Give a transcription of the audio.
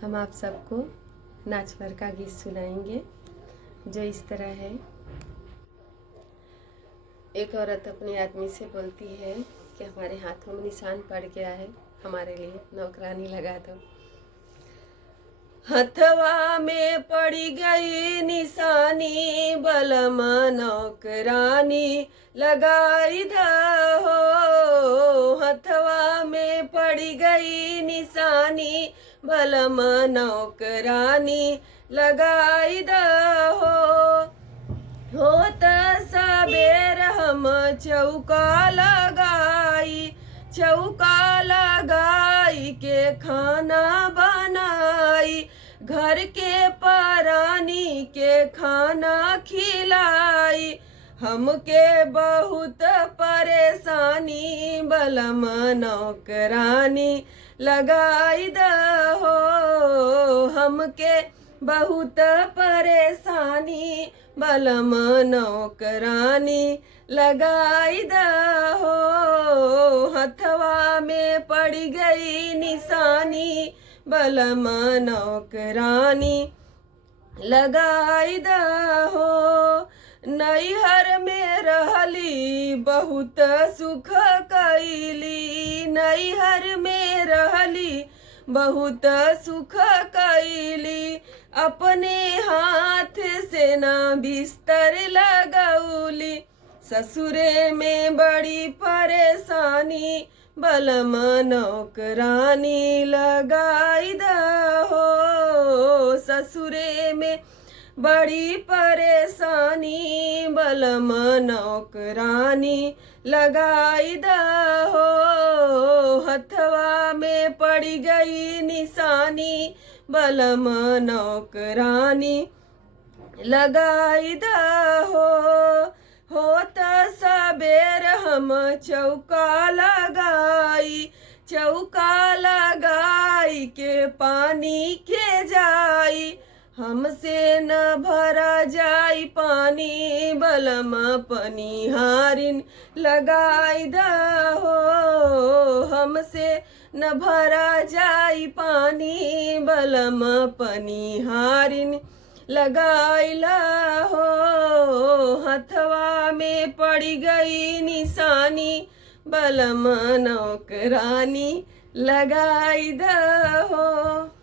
हम आप सबको नाच भर का गीत सुनाएंगे जो इस तरह है। एक औरत अपने आदमी से बोलती है कि हमारे हाथों में निशान पड़ गया है, हमारे लिए नौकरानी लगा दो। हथवा में पड़ी गई निशानी, बलमा नौकरानी लगाई दहो। हथवा में पड़ी गई निशानी, बलमा नौकरानी लगाई दहो। होत सबेर हम चौका लगाई के खाना बनाई, घर के परानी के खाना खिलाई। हमके बहुत परेशानी, बलमा नौकरानी लगाई दहो। हमके बहुत परेशानी, बलमा नौकरानी लगाई दहो। हथवा में पड़ी गई निशानी, बलमा नौकरानी लगाई दहो। नैहर में रहली बहुत सुख कैली, नैहर में रहली बहुत सुख कैली। अपने हाथ से ना बिस्तर लगौली, ससुरे में बड़ी परेशानी, बलमा नौकरानी लगाई दहो। ससुरे में बड़ी परेशानी, बलमा नौकरानी लगाई दहो। हथवा में पड़ी गई निशानी, बलमा नौकरानी लगाई दहो। होत सबेर हम चौका लगाई के पानी के जाई। हमसे न भरा जाई पानी, बलमा पनिहारिन लगाई दहो। हमसे न भरा जाई पानी, बलमा पनिहारिन लगाइला हो। हथवा में पड़ी गई निशानी, बलमा नौकरानी लगाई दहो।